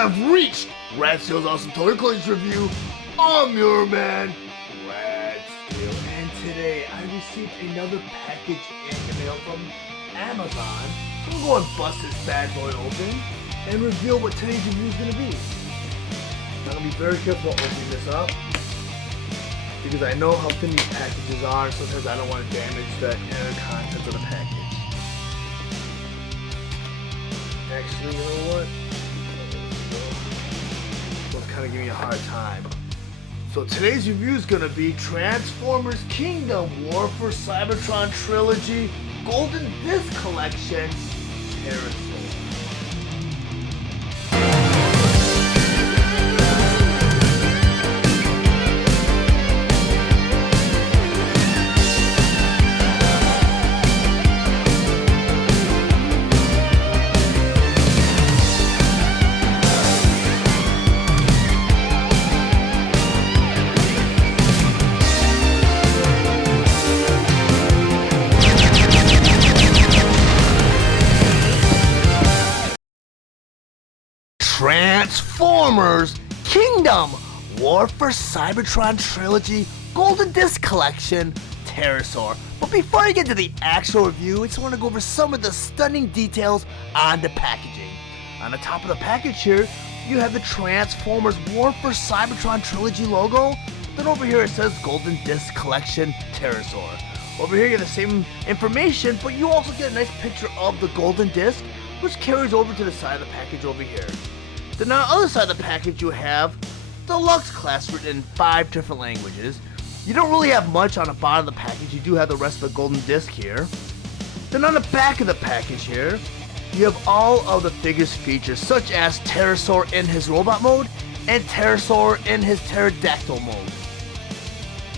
have reached Steele's Awesome Toy Collections Review. I'm your man, Steele, and today I received another package in the mail from Amazon. So I'm going to bust this bad boy open and reveal what today's review is going to be. I'm going to be very careful opening this up because I know how thin these packages are. Sometimes I don't want to damage the inner contents of the package. Actually, you know what? It's kind of giving me a hard time. So today's review is going to be Transformers Kingdom War for Cybertron Trilogy Golden Disc Collection Terrorsaur. Transformers Kingdom War for Cybertron Trilogy Golden Disc Collection Terrorsaur. But before I get to the actual review, I just want to go over some of the stunning details on the packaging. On the top of the package here, you have the Transformers War for Cybertron Trilogy logo. Then over here it says Golden Disc Collection Terrorsaur. Over here you have the same information, but you also get a nice picture of the Golden Disc, which carries over to the side of the package over here. Then on the other side of the package you have Deluxe Class written in 5 different languages. You don't really have much on the bottom of the package, you do have the rest of the Golden Disc here. Then on the back of the package here, you have all of the figures features such as Terrorsaur in his robot mode and Terrorsaur in his pterodactyl mode.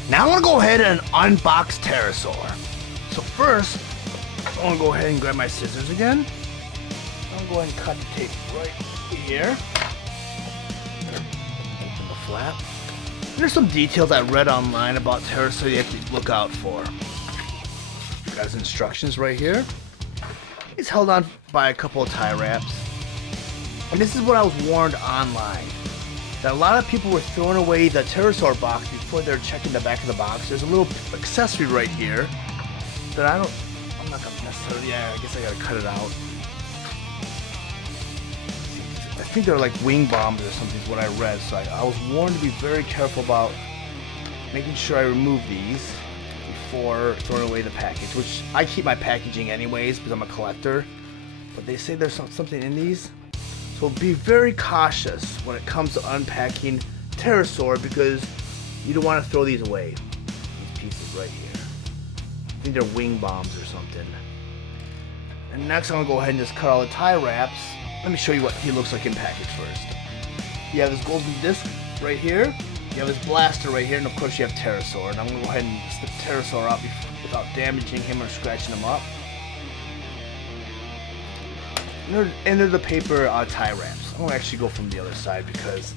Now I want to go ahead and unbox Terrorsaur. So first, I want to go ahead and grab my scissors again. I'm going to cut the tape right here. Open the flap. And there's some details I read online about Terrorsaur you have to look out for. Got his instructions right here. He's held on by a couple of tie wraps. And this is what I was warned online. That a lot of people were throwing away the Terrorsaur box before they're checking the back of the box. There's a little accessory right here that I'm not gonna necessarily, I guess I gotta cut it out. I think they're like wing bombs or something is what I read, so I was warned to be very careful about making sure I remove these before throwing away the package, which I keep my packaging anyways because I'm a collector, but they say there's something in these, so be very cautious when it comes to unpacking Terrorsaur because you don't want to throw these away. These pieces right here, I think they're wing bombs or something. And next I'm going to go ahead and just cut all the tie wraps. Let me show you what he looks like in package first. You have this golden disc right here. You have his blaster right here, and of course you have Terrorsaur. And I'm going to go ahead and slip Terrorsaur out without damaging him or scratching him up. And they're the paper tie wraps. I'm going to actually go from the other side because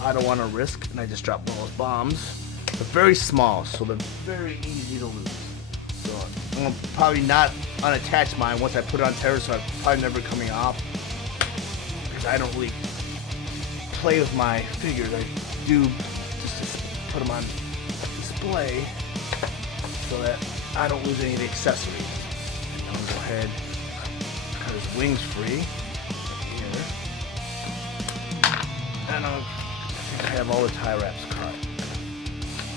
I don't want to risk, and I just dropped one of those bombs. They're very small, so they're very easy to lose. So I'm going to probably not unattach mine. Once I put it on Terrorsaur, it's probably never coming off. I don't really play with my figures. I do just to put them on display so that I don't lose any of the accessories. I'm gonna go ahead and cut his wings free here. And I think I have all the tie wraps cut.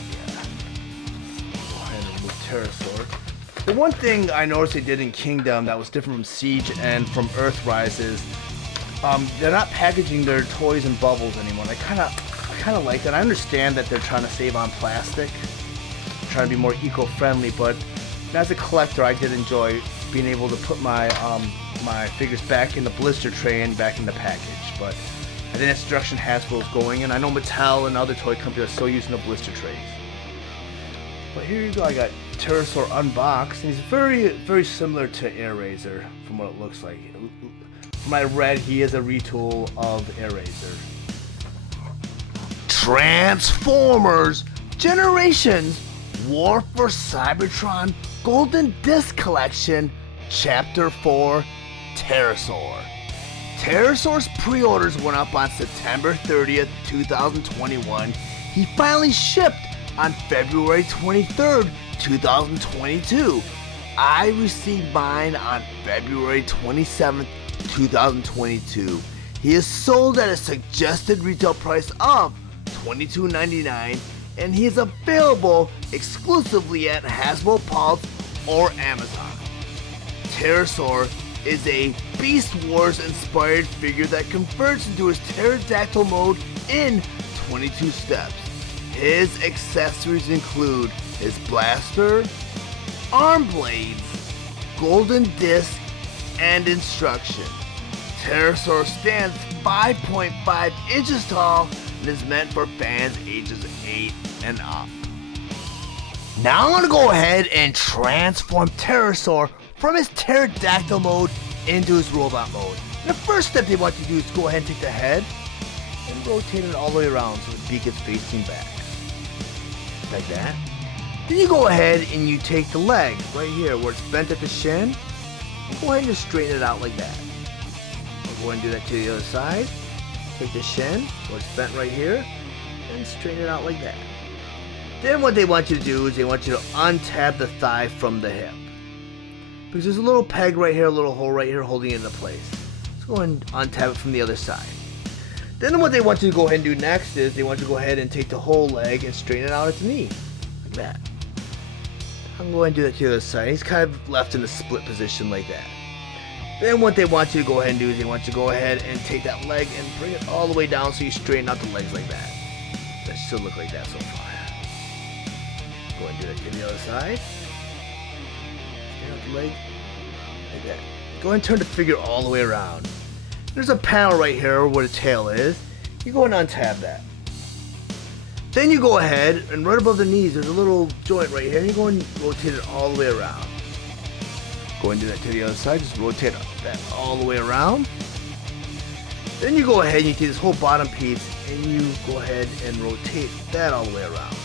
Yeah. Go ahead and remove Terrorsaur. The one thing I noticed they did in Kingdom that was different from Siege and from Earthrise is they're not packaging their toys in bubbles anymore. I kind of like that. I understand that they're trying to save on plastic, trying to be more eco-friendly, but as a collector, I did enjoy being able to put my my figures back in the blister tray and back in the package. But I think that's the direction Hasbro's going, and I know Mattel and other toy companies are still using the blister trays. But here you go. I got Terrorsaur unboxed, and he's very similar to Airazor from what it looks like. From what I read, he is a retool of Airazor. Transformers Generations War for Cybertron Golden Disc Collection Chapter 4 Terrorsaur. Terrorsaur's pre-orders went up on September 30th, 2021. He finally shipped on February 23rd, 2022. I received mine on February 27th, 2022. He is sold at a suggested retail price of $22.99, and he is available exclusively at Hasbro Pulse or Amazon. Terrorsaur is a Beast Wars inspired figure that converts into his pterodactyl mode in 22 steps. His accessories include his blaster, arm blades, golden disc, and instruction. Terrorsaur stands 5.5 inches tall and is meant for fans ages 8 and up. Now I'm going to go ahead and transform Terrorsaur from his pterodactyl mode into his robot mode. And the first step they want you to do is go ahead and take the head and rotate it all the way around so the beak is facing back. Like that. Then you go ahead and you take the leg right here where it's bent at the shin. And go ahead and just straighten it out like that. Go ahead and do that to the other side. Take the shin where it's bent right here and straighten it out like that. Then what they want you to do is they want you to untab the thigh from the hip. Because there's a little peg right here, a little hole right here holding it into place. So go ahead and untab it from the other side. Then what they want you to go ahead and do next is they want you to go ahead and take the whole leg and straighten it out at the knee. Like that. I'm going to do that to the other side. He's kind of left in a split position like that. Then what they want you to go ahead and do is they want you to go ahead and take that leg and bring it all the way down so you straighten out the legs like that. That should look like that so far. Go ahead and do that to the other side. Straighten out the leg like that. Go ahead and turn the figure all the way around. There's a panel right here where the tail is. You go ahead and untab that. Then you go ahead and right above the knees there's a little joint right here. You go and rotate it all the way around. Go and do that to the other side. Just rotate that all the way around. Then you go ahead and you take this whole bottom piece and you go ahead and rotate that all the way around.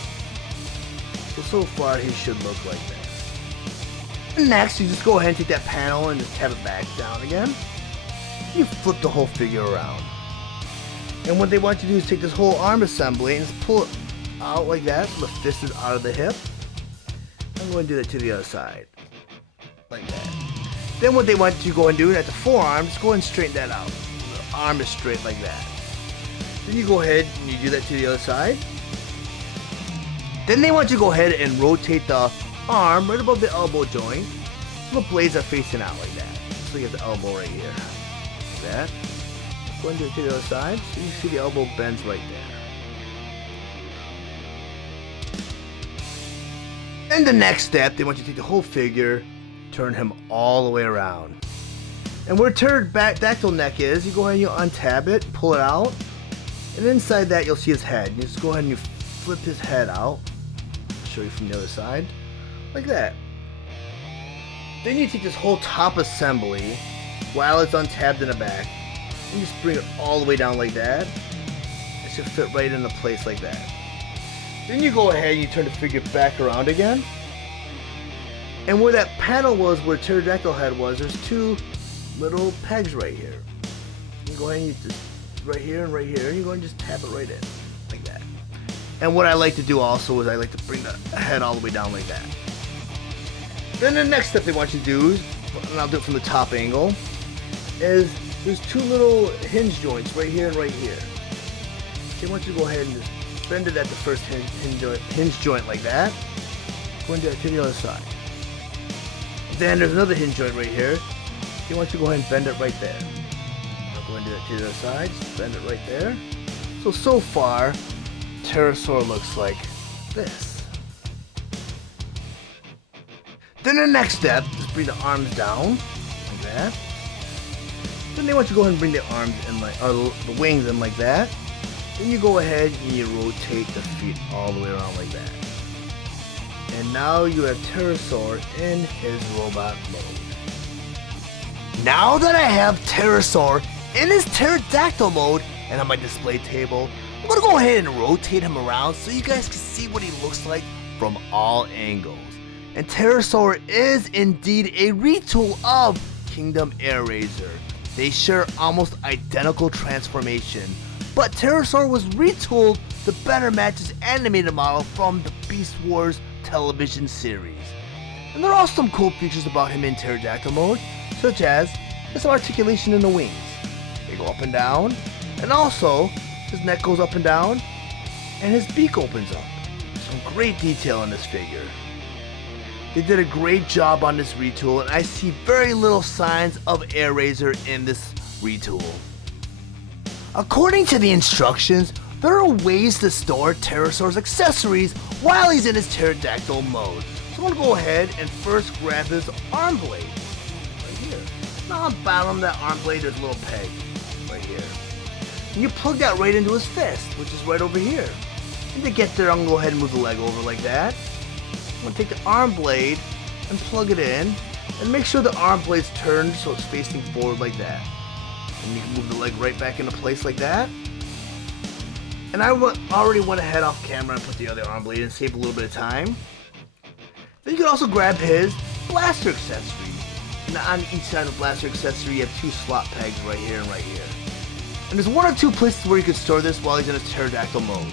So far he should look like this. And next you just go ahead and take that panel and just tap it back down again. You flip the whole figure around. And what they want you to do is take this whole arm assembly and just pull it out like that so the fist is out of the hip. I'm going to do that to the other side. Like that. Then what they want you to go and do at the forearm, just go ahead and straighten that out. The arm is straight like that. Then you go ahead and you do that to the other side. Then they want you to go ahead and rotate the arm right above the elbow joint so the blades are facing out like that. So you have the elbow right here. Like that. Go ahead and do it to the other side so you see the elbow bends right there. And the next step, they want you to take the whole figure, turn him all the way around. And where pterodactyl neck is, you go ahead and you untab it, pull it out, and inside that you'll see his head. You just go ahead and you flip his head out. I'll show you from the other side, like that. Then you take this whole top assembly while it's untabbed in the back, and you just bring it all the way down like that. It should fit right into place like that. Then you go ahead and you turn the figure back around again. And where that panel was, where pterodactyl head was, there's two little pegs right here. You go ahead and you just, right here and right here, and you go and just tap it right in, like that. And what I like to do also is I like to bring the head all the way down like that. Then the next step they want you to do, and I'll do it from the top angle, is there's two little hinge joints right here and right here. They want you to go ahead and just bend it at the first hinge joint like that. Go and do it to the other side. Then there's another hinge joint right here. You want you to go ahead and bend it right there. I'll go and do it to the other side. Just bend it right there. So far, Terrorsaur looks like this. Then the next step, just bring the arms down like that. Then they want you to go ahead and bring the arms in like, or the wings in like that. Then you go ahead and you rotate the feet all the way around like that. And now you have Terrorsaur in his robot mode. Now that I have Terrorsaur in his pterodactyl mode and on my display table, I'm going to go ahead and rotate him around so you guys can see what he looks like from all angles. And Terrorsaur is indeed a retool of Kingdom Air Razor. They share almost identical transformation, but Terrorsaur was retooled to better match his animated model from the Beast Wars television series. And there are some cool features about him in pterodactyl mode, such as some articulation in the wings. They go up and down, and also his neck goes up and down, and his beak opens up. Some great detail in this figure. They did a great job on this retool, and I see very little signs of Airazor in this retool. According to the instructions, there are ways to store Terrorsaur's accessories while he's in his pterodactyl mode. So I'm going to go ahead and first grab his arm blade, right here. Now on the bottom of that arm blade there's a little peg, right here. And you plug that right into his fist, which is right over here. And to get there, I'm going to go ahead and move the leg over like that. I'm going to take the arm blade and plug it in, and make sure the arm blade's turned so it's facing forward like that. And you can move the leg right back into place like that. And I already went ahead off camera and put the other arm blade in, save a little bit of time. Then you can also grab his blaster accessory. And on each side of the blaster accessory, you have two slot pegs right here and right here. And there's one or two places where you can store this while he's in his pterodactyl mode.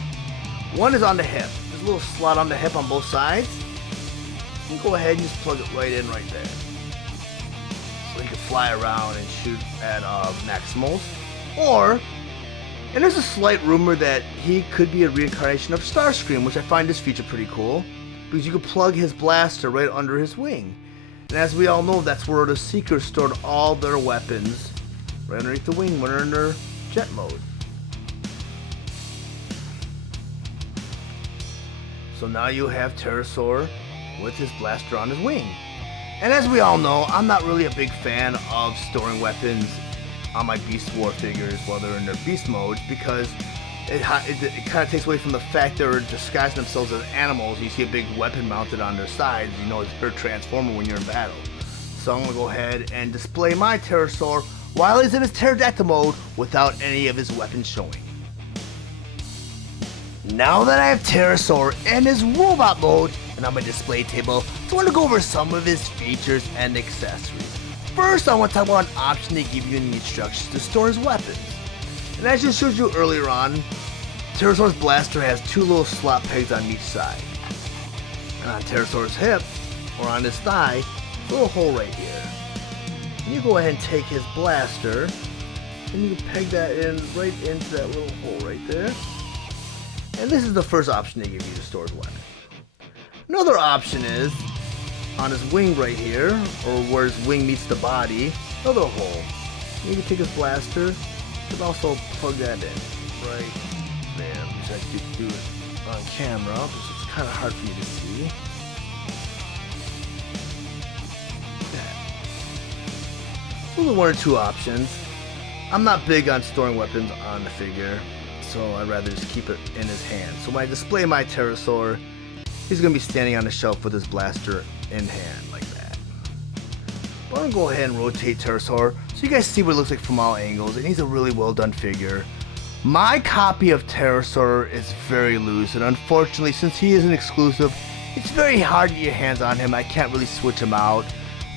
One is on the hip. There's a little slot on the hip on both sides. You can go ahead and just plug it right in right there. So he can fly around and shoot at maximals. Or, and there's a slight rumor that he could be a reincarnation of Starscream, which I find this feature pretty cool, because you can plug his blaster right under his wing. And as we all know, that's where the Seekers stored all their weapons, right underneath the wing when they're in their jet mode. So now you have Terrorsaur with his blaster on his wing. And as we all know, I'm not really a big fan of storing weapons on my Beast War figures while they're in their beast modes, because it kind of takes away from the fact they're disguising themselves as animals. You see a big weapon mounted on their sides, you know they're a transformer when you're in battle. So I'm going to go ahead and display my Terrorsaur while he's in his pterodactyl mode without any of his weapons showing. Now that I have Terrorsaur in his robot mode and on my display table, I want to go over some of his features and accessories. First, I want to talk about an option they give you in the instructions to store his weapons. And as I showed you earlier on, Terrorsaur's blaster has two little slot pegs on each side. And on Terrorsaur's hip, or on his thigh, a little hole right here. And you go ahead and take his blaster, and you can peg that in right into that little hole right there. And this is the first option they give you to store his weapon. Another option is on his wing right here, or where his wing meets the body, another hole. You can take his blaster and also plug that in right there. Which I could do it on camera, because it's kind of hard for you to see. Those are one or two options. I'm not big on storing weapons on the figure, so I'd rather just keep it in his hand. So when I display my Terrorsaur, he's going to be standing on the shelf with his blaster in hand like that. But I'm going to go ahead and rotate Terrorsaur so you guys see what it looks like from all angles, and he's a really well done figure. My copy of Terrorsaur is very loose, and unfortunately, since he is an exclusive, it's very hard to get your hands on him. I can't really switch him out,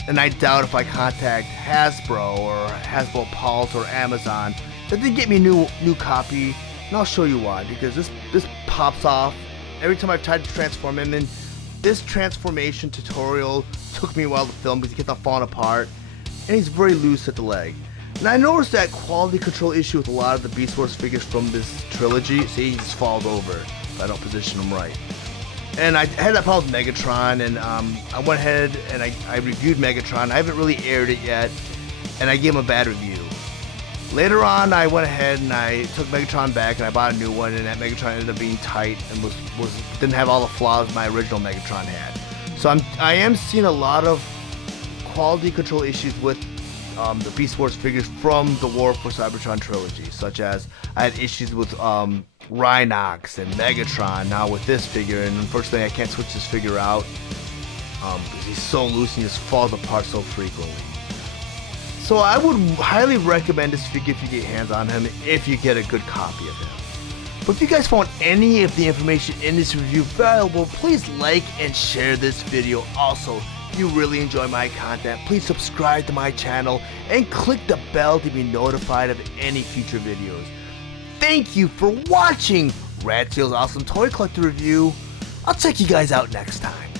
and I doubt if I contact Hasbro or Hasbro Pulse or Amazon that they get me a new copy. And I'll show you why, because this pops off every time I've tried to transform him, and this transformation tutorial took me a while to film because he kept on falling apart, and he's very loose at the leg. And I noticed that quality control issue with a lot of the Beast Wars figures from this trilogy. See, he just falls over if I don't position him right. And I had that problem with Megatron, and I went ahead and I reviewed Megatron. I haven't really aired it yet, and I gave him a bad review. Later on, I went ahead and I took Megatron back and I bought a new one, and that Megatron ended up being tight and didn't have all the flaws my original Megatron had. So I am seeing a lot of quality control issues with the Beast Wars figures from the War for Cybertron Trilogy, such as I had issues with Rhinox and Megatron now with this figure, and unfortunately I can't switch this figure out because he's so loose and he just falls apart so frequently. So I would highly recommend this figure if you get your hands on him, if you get a good copy of him. But if you guys found any of the information in this review valuable, please like and share this video. Also, If you really enjoy my content, please subscribe to my channel and click the bell to be notified of any future videos. Thank you for watching Rat Seal's Awesome Toy Collector Review. I'll check you guys out next time.